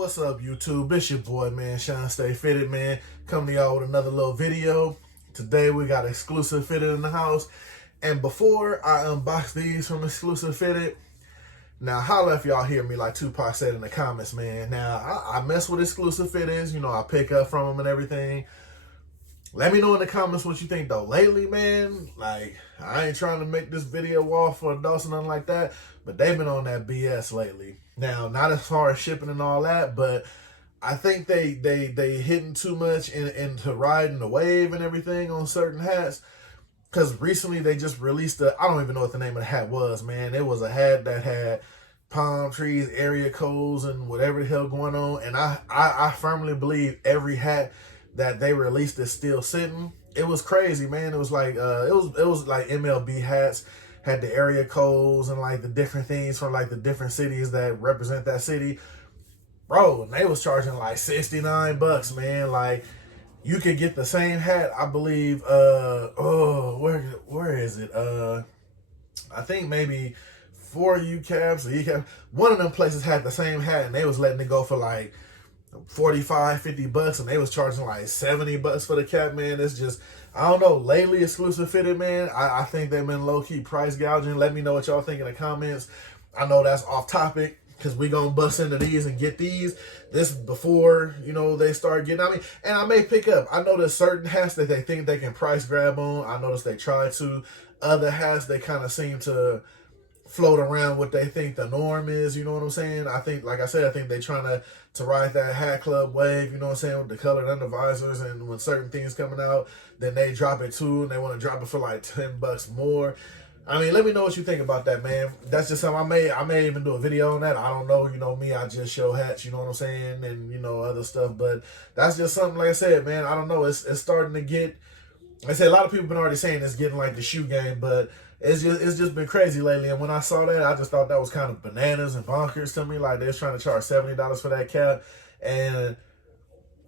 What's up, YouTube? It's your boy, man, Shawn.Stay.Fitted, man. Coming to y'all with another little video. Today, we got Exclusive Fitted in the house. And before I unbox these from Exclusive Fitted, now, holla if y'all hear me like Tupac said in the comments, man. Now, I mess with Exclusive Fitteds. You know, I pick up from them and everything. Let me know in the comments what you think, though. Lately, man, like, I ain't trying to make this video off for adults or nothing like that, but they've been on that BS lately. Now, not as far as shipping and all that, but I think they hitting too much into riding the wave and everything on certain hats. Because recently they just released I don't even know what the name of the hat was, man. It was a hat that had palm trees, area codes, and whatever the hell going on. And I firmly believe every hat that they released is still sitting. It was crazy, man. It was like it was like MLB hats, had the area codes and like the different things from like the different cities that represent that city. Bro, and they was charging like $69, man. Like, you could get the same hat, I believe, where is it? I think maybe 4 UCaps or ECaps. One of them places had the same hat and they was letting it go for like $45-50, and they was charging like $70 for the cap, man. It's just, I don't know, lately Exclusive Fitted, man, I think they've been low-key price gouging. Let me know what y'all think in the comments. I know that's off topic, because we gonna bust into these and get these. This before, you know, they start getting, I mean, and I may pick up. I know there's certain hats that they think they can price grab on. I noticed they try to. Other hats, they kind of seem to float around what they think the norm is, you know what I'm saying? I think, like I said, I think they trying to ride that hat club wave, you know what I'm saying, with the colored undervisors, and when certain things coming out, then they drop it too, and they want to drop it for like $10 more. I mean, let me know what you think about that, man. That's just something I may even do a video on that. I don't know, you know me, I just show hats, you know what I'm saying, and, you know, other stuff, but that's just something, like I said, man, I don't know, it's starting to get, like I said, a lot of people been already saying it's getting like the shoe game, but it's just been crazy lately. And when I saw that, I just thought that was kind of bananas and bonkers to me. Like, they was trying to charge $70 for that cap, and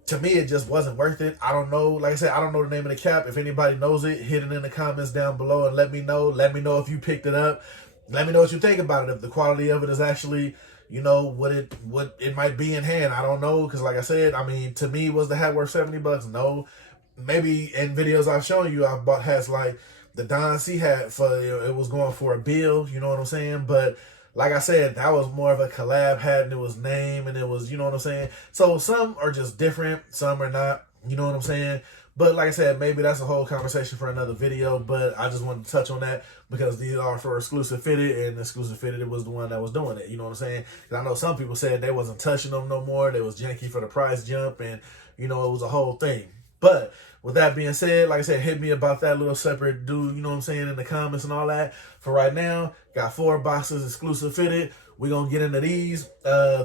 to me, it just wasn't worth it. I don't know. Like I said, I don't know the name of the cap. If anybody knows it, hit it in the comments down below and let me know. Let me know if you picked it up. Let me know what you think about it. If the quality of it is actually, you know, what it might be in hand. I don't know, because like I said, I mean, to me, was the hat worth $70? No. Maybe in videos I've shown you, I've bought hats like the Don C hat for, you know, it was going for $1 bill, you know what I'm saying? But like I said, that was more of a collab hat, and it was name, and it was, you know what I'm saying? So some are just different, some are not, you know what I'm saying? But like I said, maybe that's a whole conversation for another video, but I just wanted to touch on that because these are for Exclusive Fitted, and Exclusive Fitted was the one that was doing it, you know what I'm saying? Because I know some people said they wasn't touching them no more, they was janky for the price jump, and, you know, it was a whole thing. But with that being said, like I said, hit me about that little separate dude, you know what I'm saying, in the comments and all that. For right now, got 4 boxes Exclusive Fitted. We're going to get into these.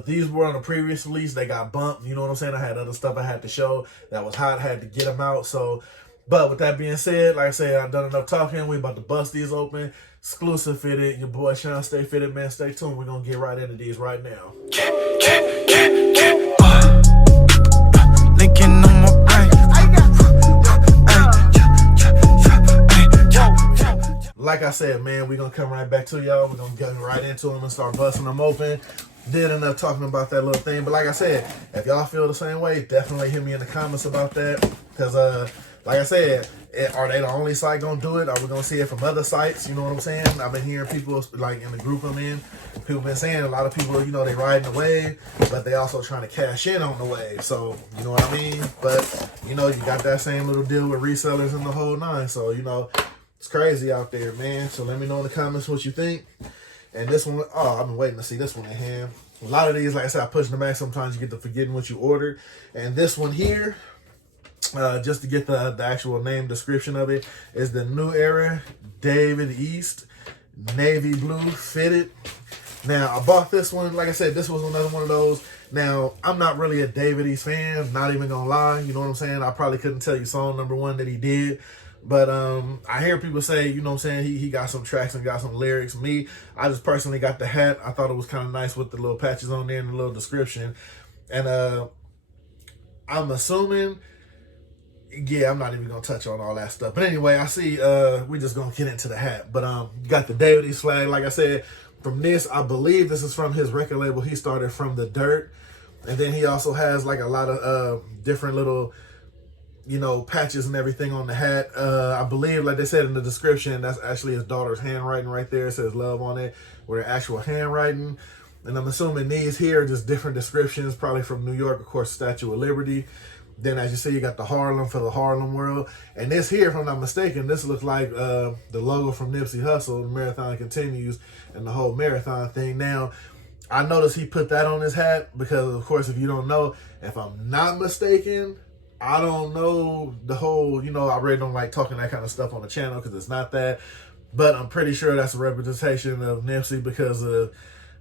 These were on a previous release. They got bumped, you know what I'm saying? I had other stuff I had to show that was hot. I had to get them out. So, but with that being said, like I said, I've done enough talking. We about to bust these open. Exclusive Fitted. Your boy Shawn.Stay.Fitted, man. Stay tuned. We're going to get right into these right now. Linking on my brain. Like I said, man, we're going to come right back to y'all. We're going to get right into them and start busting them open. Did end up talking about that little thing. But like I said, if y'all feel the same way, definitely hit me in the comments about that. Because, like I said, are they the only site going to do it? Are we going to see it from other sites? You know what I'm saying? I've been hearing people, like in the group I'm in, people been saying a lot of people, you know, they riding the wave, but they also trying to cash in on the wave. So, you know what I mean? But, you know, you got that same little deal with resellers and the whole nine. So, you know, it's crazy out there, man. So let me know in the comments what you think. And this one, oh, I've been waiting to see this one in hand. A lot of these, like I said, I push them back. Sometimes you get to forgetting what you ordered. And this one here, just to get the actual name description of it, is the New Era David East Navy Blue Fitted. Now, I bought this one. Like I said, this was another one of those. Now, I'm not really a David East fan, not even gonna lie. You know what I'm saying? I probably couldn't tell you song number 1 that he did. But I hear people say, you know what I'm saying, he got some tracks and got some lyrics. Me, I just personally got the hat. I thought it was kind of nice with the little patches on there and the little description. And I'm assuming, yeah, I'm not even going to touch on all that stuff. But anyway, I see we just going to get into the hat. But you got the David East flag. Like I said, from this, I believe this is from his record label. He started from the dirt. And then he also has like a lot of different little, you know, patches and everything on the hat. I believe, like they said in the description, that's actually his daughter's handwriting right there. It says love on it with her actual handwriting. And I'm assuming these here are just different descriptions, probably from New York, of course, Statue of Liberty. Then, as you see, you got the Harlem for the Harlem World. And this here, if I'm not mistaken, this looks like the logo from Nipsey Hussle, The Marathon Continues, and the whole marathon thing. Now, I noticed he put that on his hat because, of course, if you don't know, if I'm not mistaken, I don't know the whole, you know, I really don't like talking that kind of stuff on the channel because it's not that. But I'm pretty sure that's a representation of Nipsey because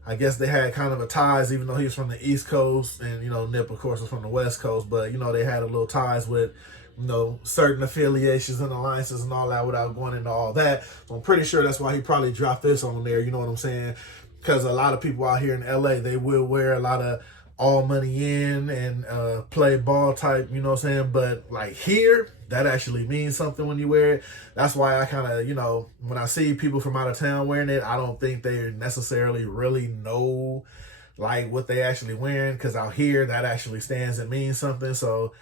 I guess they had kind of a ties, even though he was from the East Coast, and, you know, Nip, of course, was from the West Coast, but, you know, they had a little ties with, you know, certain affiliations and alliances and all that without going into all that. So I'm pretty sure that's why he probably dropped this on there, you know what I'm saying? Because a lot of people out here in LA, they will wear a lot of all money in and play ball type, you know what I'm saying? But like here, that actually means something when you wear it. That's why I kind of, you know, when I see people from out of town wearing it, I don't think they necessarily really know like what they actually wearing, because out here that actually stands and means something. So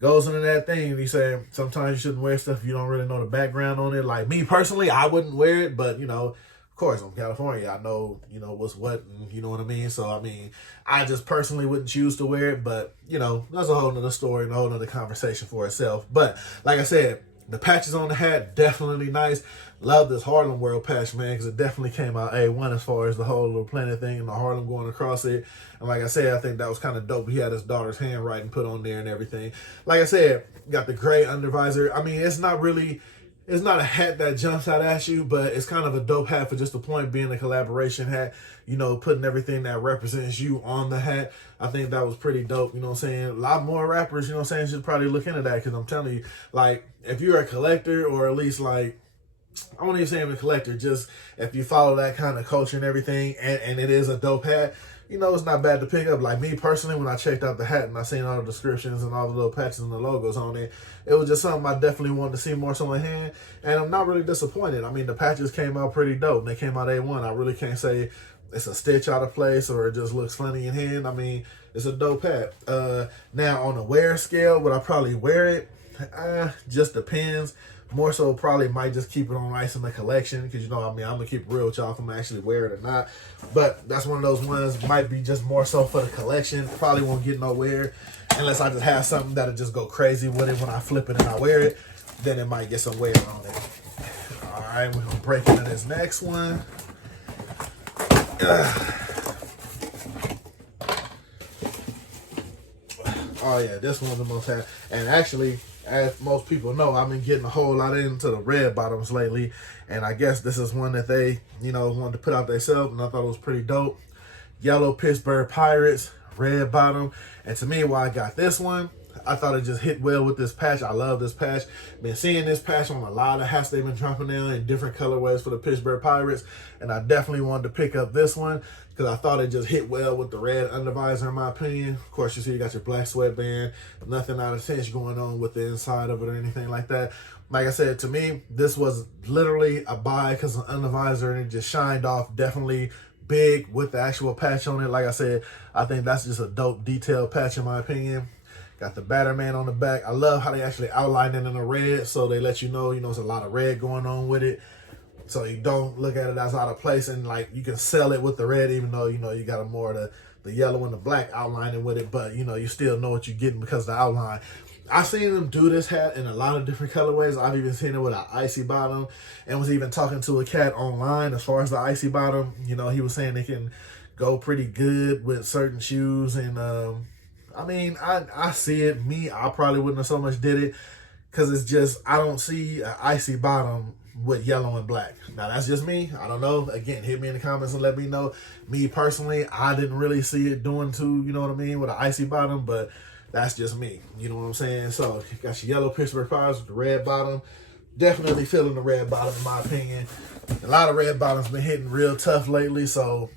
goes into that thing. You say sometimes you shouldn't wear stuff if you don't really know the background on it. Like me personally, I wouldn't wear it, but you know, of course, I'm California. I know, you know, what's what, and you know what I mean? So, I mean, I just personally wouldn't choose to wear it, but, you know, that's a whole nother story and a whole nother conversation for itself. But, like I said, the patches on the hat, definitely nice. Love this Harlem World patch, man, because it definitely came out A1 as far as the whole little planet thing and the Harlem going across it. And like I said, I think that was kind of dope. He had his daughter's handwriting put on there and everything. Like I said, got the gray undervisor. I mean, it's not a hat that jumps out at you, but it's kind of a dope hat for just the point being a collaboration hat, you know, putting everything that represents you on the hat. I think that was pretty dope, you know what I'm saying? A lot more rappers, you know what I'm saying, should probably look into that, because I'm telling you, like, if you're a collector, or at least, like, I won't even say I'm a collector, just if you follow that kind of culture and everything, and it is a dope hat, you know, it's not bad to pick up. Like me personally, when I checked out the hat and I seen all the descriptions and all the little patches and the logos on it, it was just something I definitely wanted to see more so in hand. And I'm not really disappointed. I mean, the patches came out pretty dope. They came out A1. I really can't say it's a stitch out of place or it just looks funny in hand. I mean, it's a dope hat. Now, on the wear scale, would I probably wear it? Just depends. More so probably might just keep it on ice in the collection, because, you know, I mean, I'm going to keep it real with y'all if I'm going to actually wear it or not. But that's one of those ones, might be just more so for the collection. Probably won't get nowhere unless I just have something that'll just go crazy with it when I flip it and I wear it. Then it might get some wear on it. All right, we're going to break into this next one. Oh, yeah, this one's the most happy. And actually, as most people know, I've been getting a whole lot into the red bottoms lately, and I guess this is one that they, you know, wanted to put out themselves, and I thought it was pretty dope. Yellow Pittsburgh Pirates, red bottom. And to me, why I got this one, I thought it just hit well with this patch. I love this patch. Been seeing this patch on a lot of hats they've been dropping down in different colorways for the Pittsburgh Pirates, and I definitely wanted to pick up this one because I thought it just hit well with the red undervisor, in my opinion. Of course, you see you got your black sweatband, nothing out of touch going on with the inside of it or anything like that. Like I said, to me, this was literally a buy because of the undervisor, and it just shined off definitely big with the actual patch on it. Like I said, I think that's just a dope detailed patch in my opinion. Got the Batterman on the back. I love how they actually outline it in the red, so they let you know, there's a lot of red going on with it. So you don't look at it as out of place, and like you can sell it with the red, even though, you got a more of the yellow and the black outlining with it, but you still know what you're getting because of the outline. I've seen them do this hat in a lot of different colorways. I've even seen it with an icy bottom, and was even talking to a cat online as far as the icy bottom. He was saying they can go pretty good with certain shoes, and I mean, I see it. Me, I probably wouldn't have so much did it because it's just, I don't see an icy bottom with yellow and black. Now, that's just me. I don't know. Again, hit me in the comments and let me know. Me personally, I didn't really see it doing too, you know what I mean, with an icy bottom, but that's just me. You know what I'm saying? So, you got your yellow Pittsburgh Pirates with the red bottom. Definitely feeling the red bottom, in my opinion. A lot of red bottoms been hitting real tough lately, so,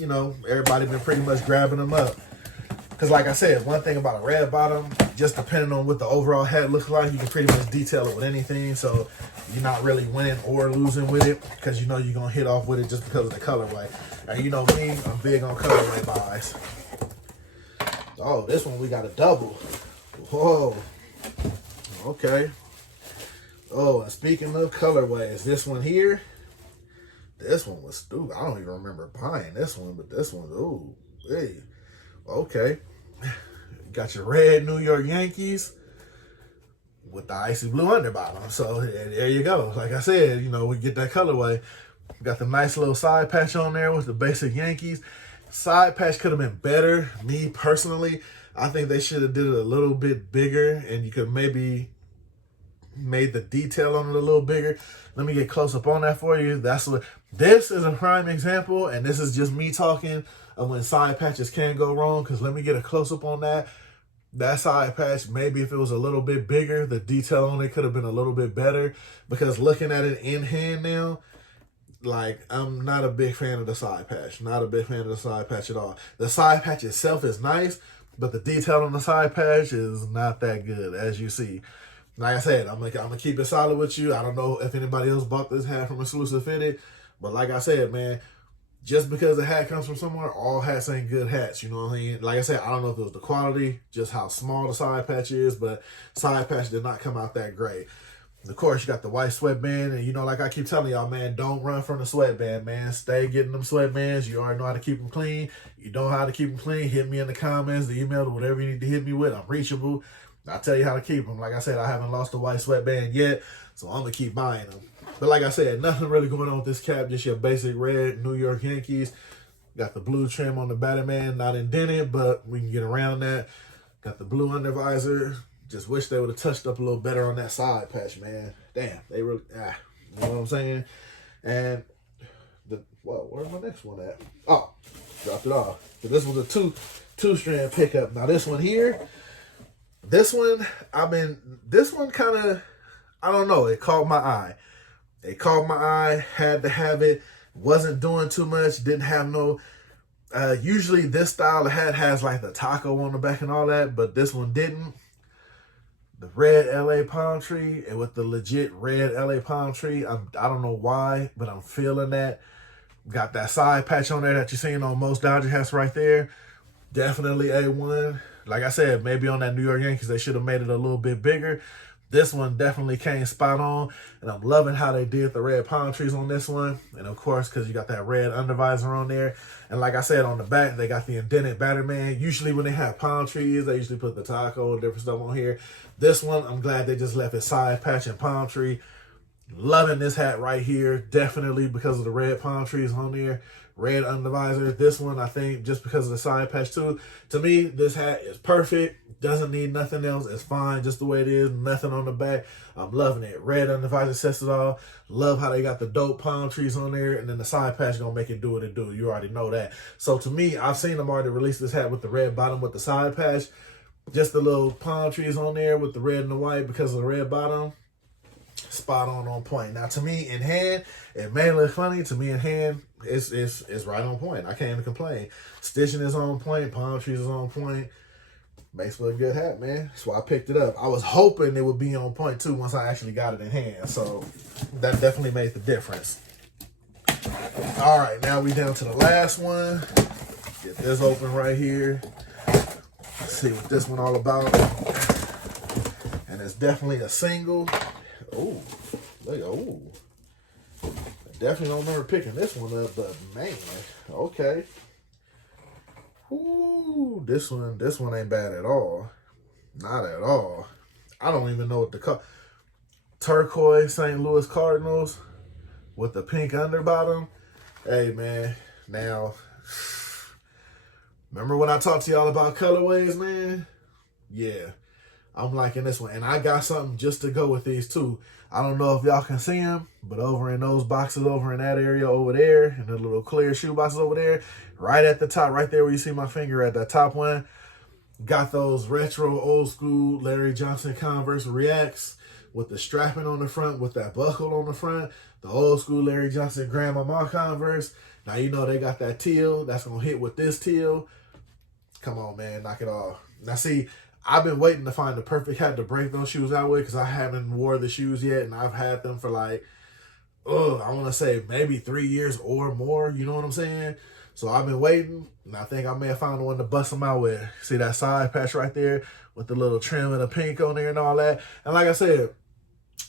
everybody been pretty much grabbing them up. Because like I said, one thing about a red bottom, just depending on what the overall hat looks like, you can pretty much detail it with anything. So you're not really winning or losing with it because you're going to hit off with it just because of the colorway. And you know me, I'm big on colorway buys. Oh, this one we got a double. Whoa. Okay. Oh, and speaking of colorways, this one here, this one was stupid. I don't even remember buying this one, but this one, ooh, hey. Okay. Got your red New York Yankees with the icy blue underbottom. So there you go. Like I said, we get that colorway. Got the nice little side patch on there with the basic Yankees. Side patch could have been better. Me personally, I think they should have did it a little bit bigger, and you could maybe made the detail on it a little bigger. Let me get close up on that for you. This is a prime example, and this is just me talking of when side patches can go wrong, because let me get a close up on that. That side patch, maybe if it was a little bit bigger, the detail on it could have been a little bit better, because looking at it in hand now, like, I'm not a big fan of the side patch. Not a big fan of the side patch at all. The side patch itself is nice, but the detail on the side patch is not that good, as you see. Like I said, I'm gonna keep it solid with you. I don't know if anybody else bought this hat from Exclusive Fitted, but like I said, man, just because the hat comes from somewhere, all hats ain't good hats. You know what I mean? Like I said, I don't know if it was the quality, just how small the side patch is, but side patch did not come out that great. Of course, you got the white sweatband, and like I keep telling y'all, man, don't run from the sweatband, man. Stay getting them sweatbands. You already know how to keep them clean. You know how to keep them clean. Hit me in the comments, the email, or whatever you need to hit me with. I'm reachable. I'll tell you how to keep them. Like I said, I haven't lost the white sweatband yet, so I'm going to keep buying them. But like I said, nothing really going on with this cap. Just your basic red New York Yankees. Got the blue trim on the Batman, not indented, but we can get around that. Got the blue undervisor. Just wish they would have touched up a little better on that side patch, man. Damn, they really, you know what I'm saying? And, where's my next one at? Oh, dropped it off. So this was a two-strand pickup. Now this one here, this one kind of, I don't know, it caught my eye. It caught my eye, had to have it, wasn't doing too much, didn't have no, usually this style of hat has like the taco on the back and all that, but this one didn't. The red LA palm tree, and with the legit red LA palm tree, I don't know why, but I'm feeling that. Got that side patch on there that you're seeing on most Dodger hats right there. Definitely A1. Like I said, maybe on that New York Yankees, they should have made it a little bit bigger. This one definitely came spot on, and I'm loving how they did the red palm trees on this one. And of course, because you got that red undervisor on there. And like I said, on the back, they got the indented Batterman. Usually when they have palm trees, they usually put the taco and different stuff on here. This one, I'm glad they just left it side patch and palm tree. Loving this hat right here, definitely because of the red palm trees on there. Red undervisor. This one, I think, just because of the side patch too. To me, this hat is perfect. Doesn't need nothing else. It's fine just the way it is. Nothing on the back. I'm loving it. Red undervisor sets it all. Love how they got the dope palm trees on there. And then the side patch gonna make it do what it do. You already know that. So to me, I've seen them already release this hat with the red bottom with the side patch. Just the little palm trees on there with the red and the white because of the red bottom. Spot on point. Now to me in hand, it may look funny. To me in hand, it's right on point. I can't even complain. Stitching is on point. Palm trees is on point. Makes for a good hat, man. That's why I picked it up. I was hoping it would be on point too once I actually got it in hand. So that definitely made the difference. All right, now we down to the last one. Get this open right here. Let's see what this one all about. And it's definitely a single. Oh, look, oh. I definitely don't remember picking this one up, but man, okay. Ooh, this one ain't bad at all. Not at all. I don't even know what to call. Turquoise St. Louis Cardinals with the pink underbottom. Hey, man. Now, remember when I talked to y'all about colorways, man? Yeah. I'm liking this one. And I got something just to go with these too. I don't know if y'all can see them, but over in those boxes over in that area over there, and the little clear shoe boxes over there, right at the top, right there where you see my finger at that top one, got those retro old school Larry Johnson Converse Reacts with the strapping on the front, with that buckle on the front, the old school Larry Johnson Grandmama Converse. Now you know they got that teal. That's going to hit with this teal. Come on, man. Knock it off. Now see, I've been waiting to find the perfect hat to break those shoes out with because I haven't wore the shoes yet, and I've had them for like, I want to say maybe 3 years or more. You know what I'm saying? So I've been waiting, and I think I may have found the one to bust them out with. See that side patch right there with the little trim and the pink on there and all that. And like I said,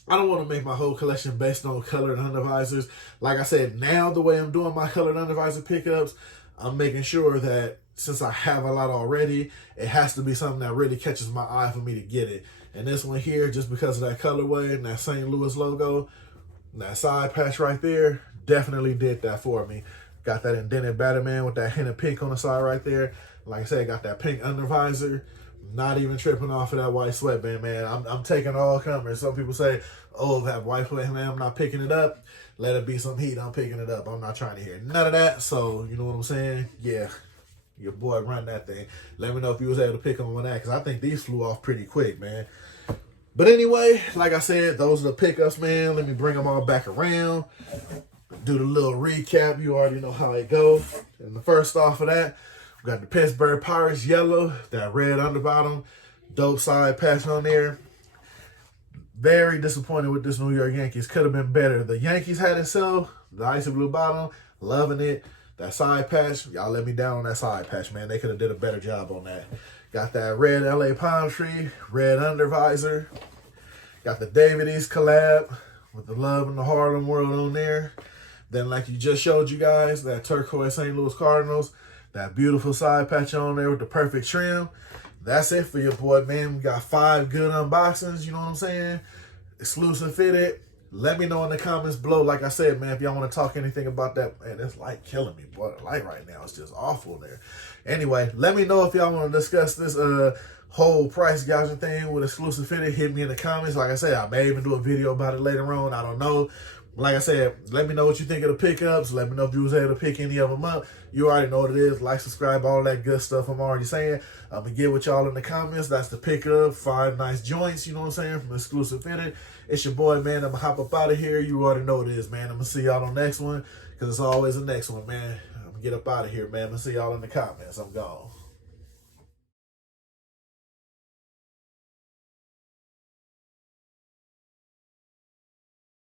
I don't want to make my whole collection based on colored undervisors. Like I said, now the way I'm doing my colored undervisor pickups, I'm making sure that since I have a lot already, it has to be something that really catches my eye for me to get it. And this one here, just because of that colorway and that St. Louis logo, that side patch right there, definitely did that for me. Got that indented Batman with that hint of pink on the side right there. Like I said, got that pink undervisor. Not even tripping off of that white sweatband, man. I'm taking all comers. Some people say, oh, that white sweatband, man, I'm not picking it up. Let it be some heat, I'm picking it up. I'm not trying to hear none of that. So, you know what I'm saying? Yeah, your boy run that thing. Let me know if you was able to pick on that, because I think these flew off pretty quick, man. But anyway, like I said, those are the pickups, man. Let me bring them all back around. Do the little recap. You already know how it goes. And the first off of that, we got the Pittsburgh Pirates yellow, that red underbottom, dope side patch on there. Very disappointed with this New York Yankees. Could have been better. The Yankees had it so, the icy blue bottom, loving it. That side patch, y'all let me down on that side patch, man. They could have did a better job on that. Got that red LA palm tree, red undervisor. Got the David East collab with the Love in the Harlem World on there. Then, like you just showed you guys, that turquoise St. Louis Cardinals, that beautiful side patch on there with the perfect trim. That's it for your boy, man. We got 5 good unboxings, you know what I'm saying? Exclusive fitted. Let me know in the comments below. Like I said, man, if y'all want to talk anything about that, man, it's light killing me, boy. The light right now is just awful there. Anyway, let me know if y'all want to discuss this whole price gouging thing with exclusive fitted. Hit me in the comments. Like I said, I may even do a video about it later on. I don't know. Like I said, let me know what you think of the pickups. Let me know if you was able to pick any of them up. You already know what it is. Like, subscribe, all that good stuff I'm already saying. I'm going to get with y'all in the comments. That's the pickup. 5 nice joints, you know what I'm saying, from Exclusive Fitted. It's your boy, man. I'm going to hop up out of here. You already know what it is, man. I'm going to see y'all on the next one, because it's always the next one, man. I'm going to get up out of here, man. I'm going to see y'all in the comments. I'm gone.